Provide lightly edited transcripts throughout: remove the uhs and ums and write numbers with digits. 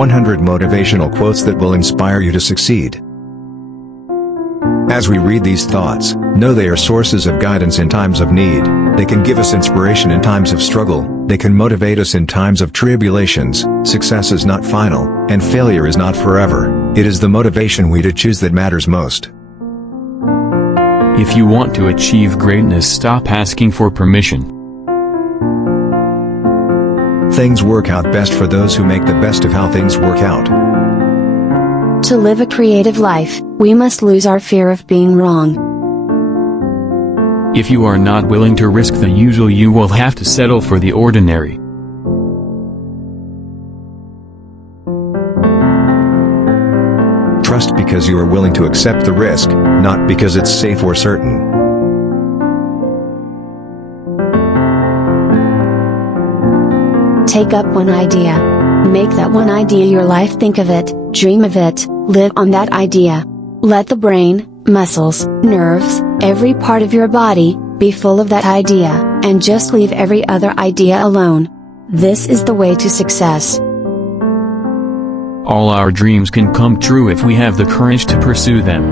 100 motivational quotes that will inspire you to succeed. As we read these thoughts, know they are sources of guidance in times of need. They can give us inspiration in times of struggle. They can motivate us in times of tribulations. Success is not final, and failure is not forever. It is the motivation we choose that matters most. If you want to achieve greatness, stop asking for permission. Things work out best for those who make the best of how things work out. To live a creative life, we must lose our fear of being wrong. If you are not willing to risk the usual, you will have to settle for the ordinary. Trust because you are willing to accept the risk, not because it's safe or certain. Take up one idea. Make that one idea your life. Think of it, dream of it, live on that idea. Let the brain, muscles, nerves, every part of your body, be full of that idea, and just leave every other idea alone. This is the way to success. All our dreams can come true if we have the courage to pursue them.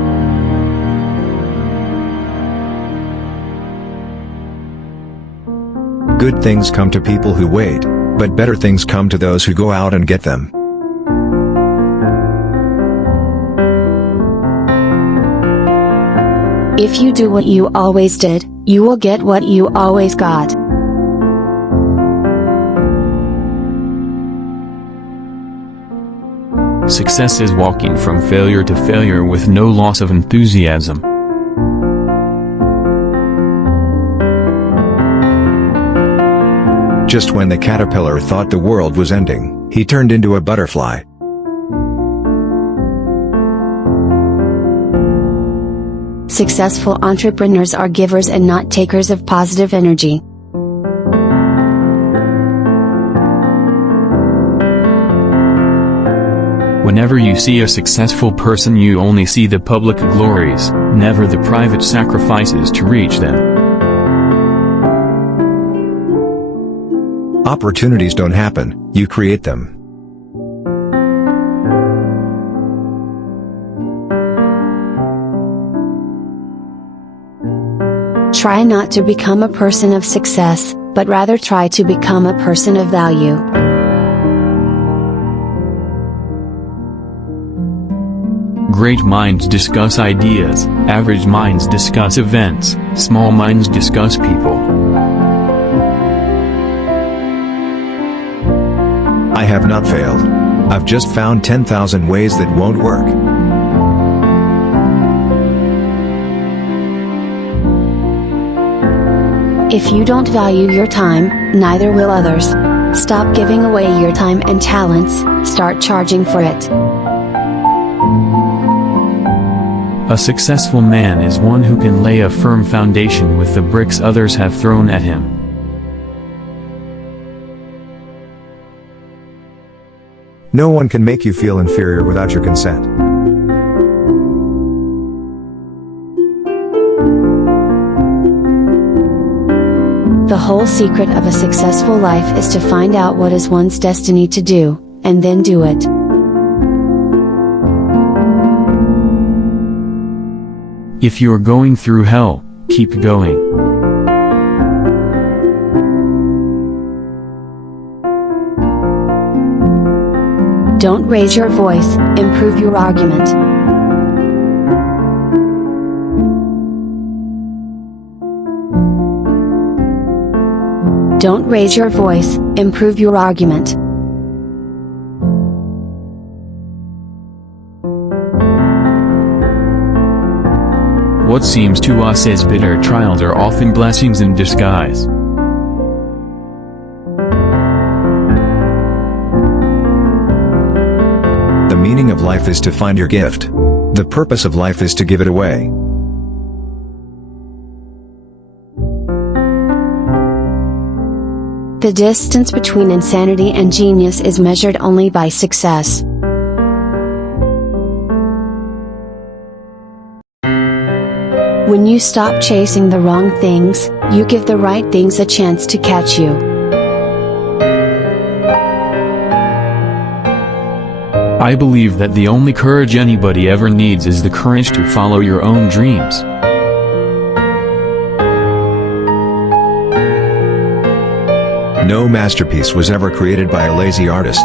Good things come to people who wait, but better things come to those who go out and get them. If you do what you always did, you will get what you always got. Success is walking from failure to failure with no loss of enthusiasm. Just when the caterpillar thought the world was ending, he turned into a butterfly. Successful entrepreneurs are givers and not takers of positive energy. Whenever you see a successful person, you only see the public glories, never the private sacrifices to reach them. Opportunities don't happen, you create them. Try not to become a person of success, but rather try to become a person of value. Great minds discuss ideas, average minds discuss events, small minds discuss people. I have not failed. I've just found 10,000 ways that won't work. If you don't value your time, neither will others. Stop giving away your time and talents, start charging for it. A successful man is one who can lay a firm foundation with the bricks others have thrown at him. No one can make you feel inferior without your consent. The whole secret of a successful life is to find out what is one's destiny to do, and then do it. If you're going through hell, keep going. Don't raise your voice, improve your argument. Don't raise your voice, improve your argument. What seems to us as bitter trials are often blessings in disguise. The meaning of life is to find your gift. The purpose of life is to give it away. The distance between insanity and genius is measured only by success. When you stop chasing the wrong things, you give the right things a chance to catch you. I believe that the only courage anybody ever needs is the courage to follow your own dreams. No masterpiece was ever created by a lazy artist.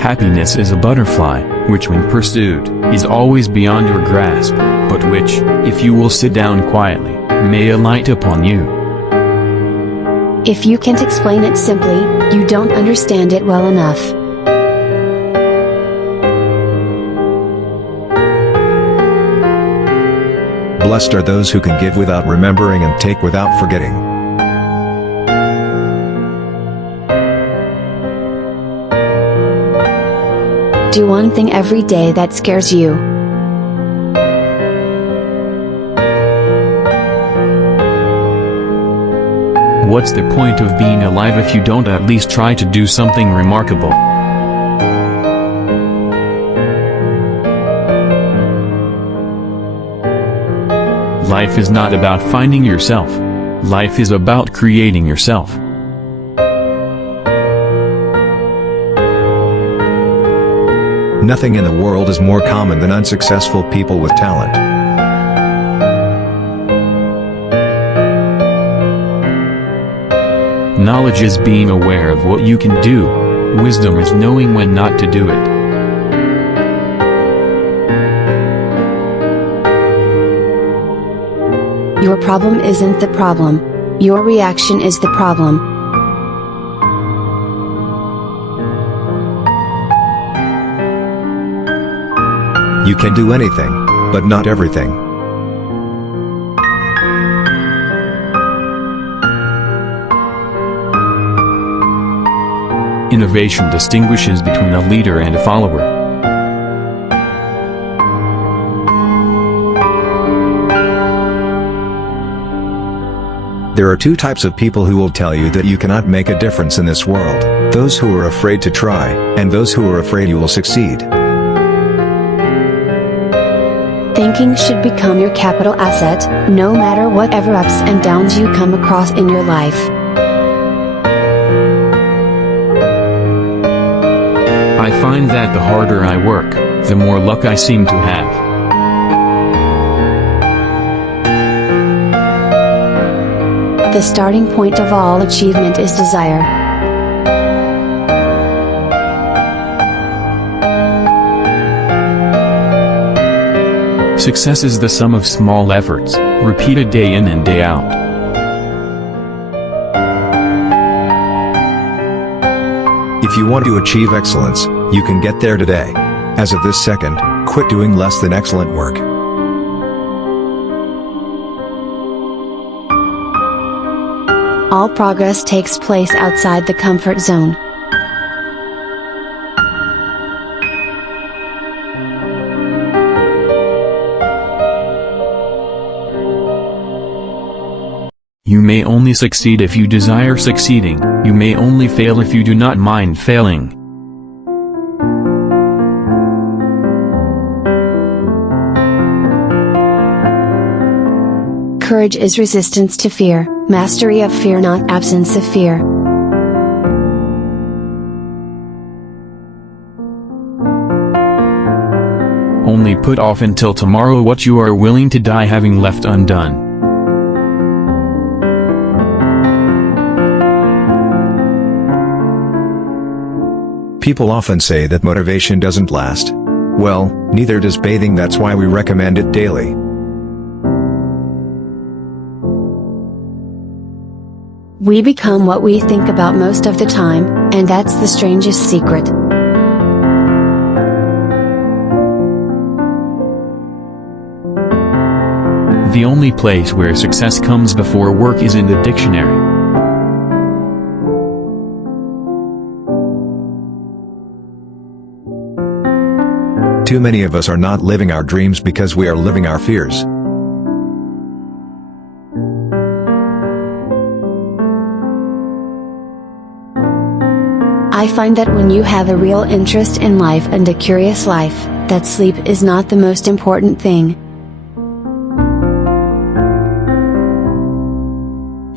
Happiness is a butterfly, which when pursued, is always beyond your grasp, but which, if you will sit down quietly, may alight upon you. If you can't explain it simply, you don't understand it well enough. Blessed are those who can give without remembering and take without forgetting. Do one thing every day that scares you. What's the point of being alive if you don't at least try to do something remarkable? Life is not about finding yourself. Life is about creating yourself. Nothing in the world is more common than unsuccessful people with talent. Knowledge is being aware of what you can do. Wisdom is knowing when not to do it. Your problem isn't the problem. Your reaction is the problem. You can do anything, but not everything. Innovation distinguishes between a leader and a follower. There are two types of people who will tell you that you cannot make a difference in this world: those who are afraid to try, and those who are afraid you will succeed. Thinking should become your capital asset, no matter whatever ups and downs you come across in your life. I find that the harder I work, the more luck I seem to have. The starting point of all achievement is desire. Success is the sum of small efforts, repeated day in and day out. If you want to achieve excellence, you can get there today. As of this second, quit doing less than excellent work. All progress takes place outside the comfort zone. You may only succeed if you desire succeeding. You may only fail if you do not mind failing. Courage is resistance to fear, mastery of fear, not absence of fear. Only put off until tomorrow what you are willing to die having left undone. People often say that motivation doesn't last. Well, neither does bathing. That's why we recommend it daily. We become what we think about most of the time, and that's the strangest secret. The only place where success comes before work is in the dictionary. Too many of us are not living our dreams because we are living our fears. I find that when you have a real interest in life and a curious life, that sleep is not the most important thing.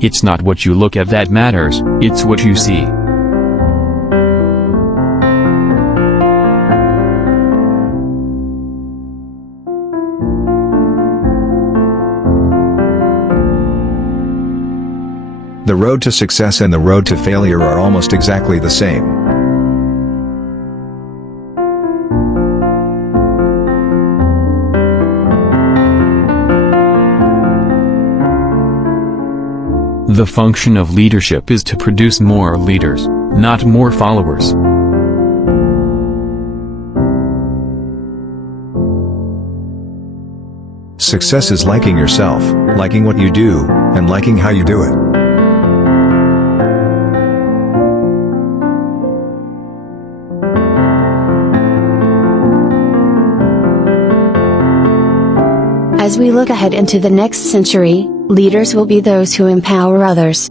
It's not what you look at that matters, it's what you see. The road to success and the road to failure are almost exactly the same. The function of leadership is to produce more leaders, not more followers. Success is liking yourself, liking what you do, and liking how you do it. As we look ahead into the next century, leaders will be those who empower others.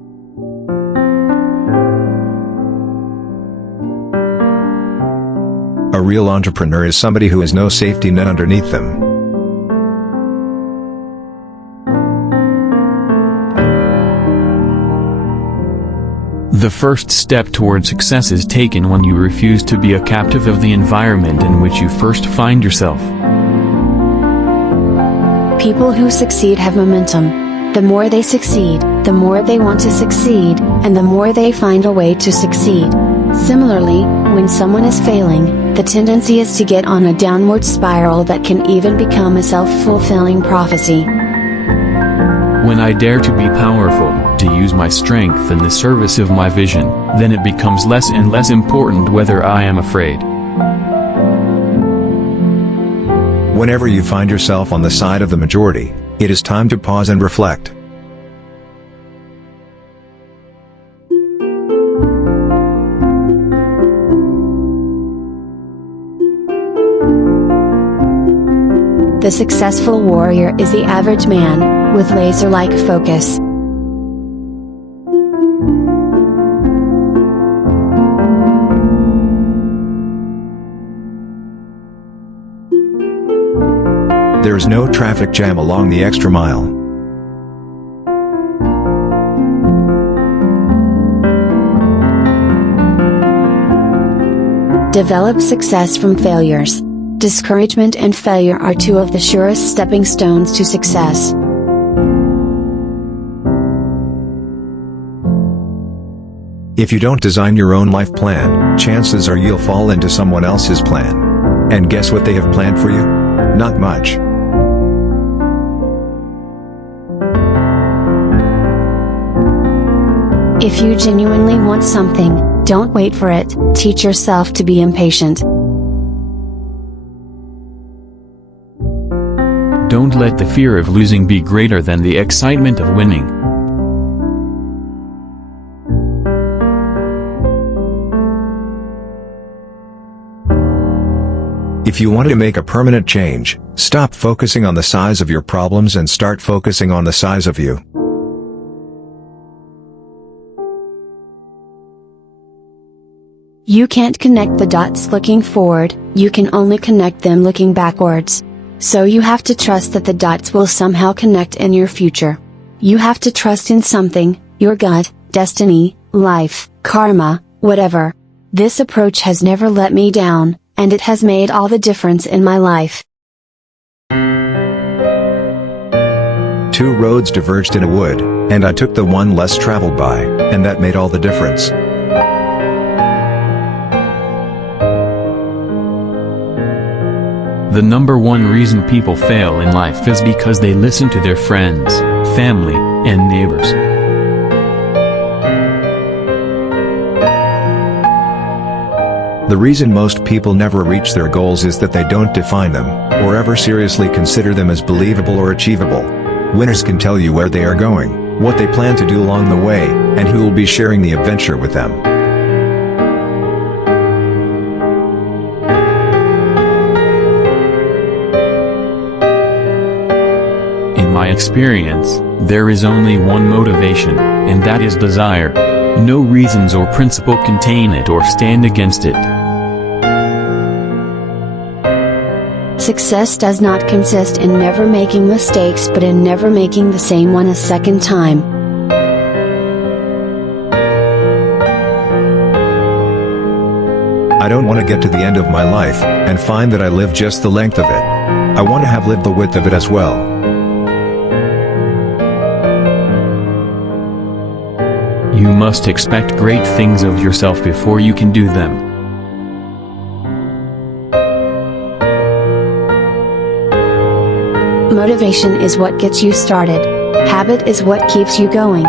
A real entrepreneur is somebody who has no safety net underneath them. The first step toward success is taken when you refuse to be a captive of the environment in which you first find yourself. People who succeed have momentum. The more they succeed, the more they want to succeed, and the more they find a way to succeed. Similarly, when someone is failing, the tendency is to get on a downward spiral that can even become a self-fulfilling prophecy. When I dare to be powerful, to use my strength in the service of my vision, then it becomes less and less important whether I am afraid. Whenever you find yourself on the side of the majority, it is time to pause and reflect. The successful warrior is the average man, with laser-like focus. There's no traffic jam along the extra mile. Develop success from failures. Discouragement and failure are two of the surest stepping stones to success. If you don't design your own life plan, chances are you'll fall into someone else's plan. And guess what they have planned for you? Not much. If you genuinely want something, don't wait for it. Teach yourself to be impatient. Don't let the fear of losing be greater than the excitement of winning. If you want to make a permanent change, stop focusing on the size of your problems and start focusing on the size of you. You can't connect the dots looking forward, you can only connect them looking backwards. So you have to trust that the dots will somehow connect in your future. You have to trust in something, your gut, destiny, life, karma, whatever. This approach has never let me down, and it has made all the difference in my life. Two roads diverged in a wood, and I took the one less traveled by, and that made all the difference. The number one reason people fail in life is because they listen to their friends, family, and neighbors. The reason most people never reach their goals is that they don't define them, or ever seriously consider them as believable or achievable. Winners can tell you where they are going, what they plan to do along the way, and who will be sharing the adventure with them. In my experience, there is only one motivation, and that is desire. No reasons or principle contain it or stand against it. Success does not consist in never making mistakes but in never making the same one a second time. I don't want to get to the end of my life, and find that I live just the length of it. I want to have lived the width of it as well. You must expect great things of yourself before you can do them. Motivation is what gets you started. Habit is what keeps you going.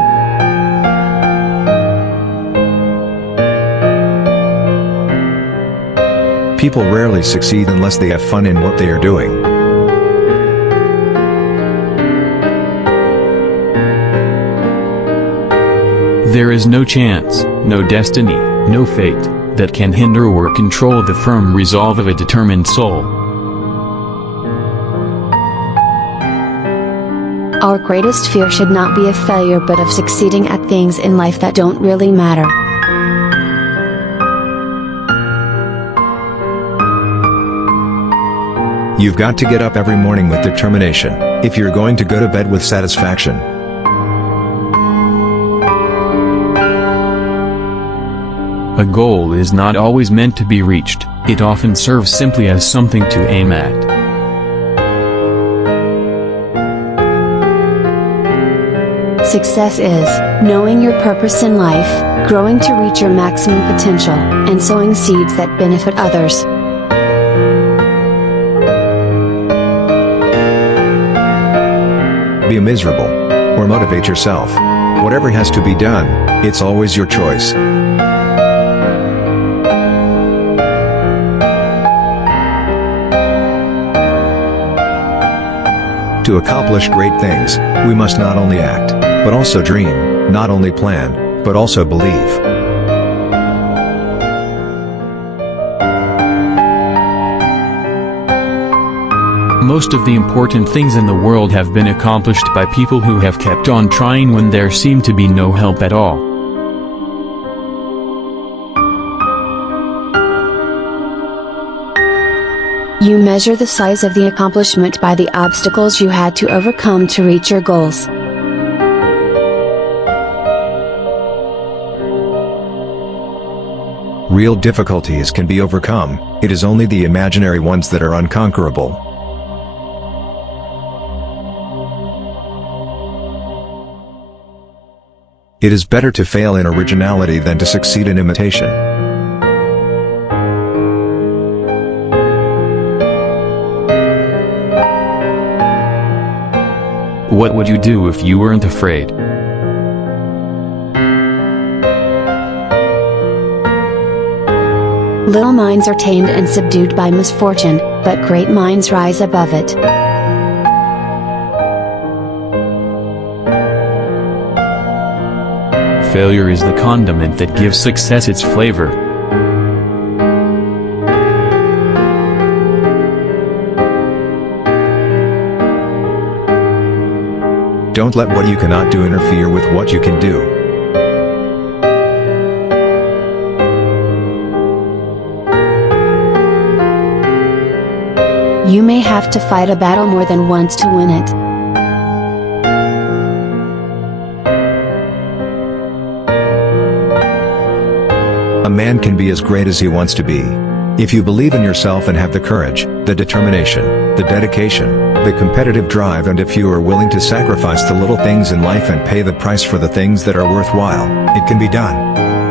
People rarely succeed unless they have fun in what they are doing. There is no chance, no destiny, no fate, that can hinder or control the firm resolve of a determined soul. Our greatest fear should not be of failure but of succeeding at things in life that don't really matter. You've got to get up every morning with determination, if you're going to go to bed with satisfaction. A goal is not always meant to be reached, it often serves simply as something to aim at. Success is knowing your purpose in life, growing to reach your maximum potential, and sowing seeds that benefit others. Be miserable. Or motivate yourself. Whatever has to be done, it's always your choice. To accomplish great things, we must not only act, but also dream, not only plan, but also believe. Most of the important things in the world have been accomplished by people who have kept on trying when there seemed to be no help at all. You measure the size of the accomplishment by the obstacles you had to overcome to reach your goals. Real difficulties can be overcome, it is only the imaginary ones that are unconquerable. It is better to fail in originality than to succeed in imitation. What would you do if you weren't afraid? Little minds are tamed and subdued by misfortune, but great minds rise above it. Failure is the condiment that gives success its flavor. Don't let what you cannot do interfere with what you can do. You may have to fight a battle more than once to win it. A man can be as great as he wants to be. If you believe in yourself and have the courage, the determination, the dedication, the competitive drive, and if you are willing to sacrifice the little things in life and pay the price for the things that are worthwhile, it can be done.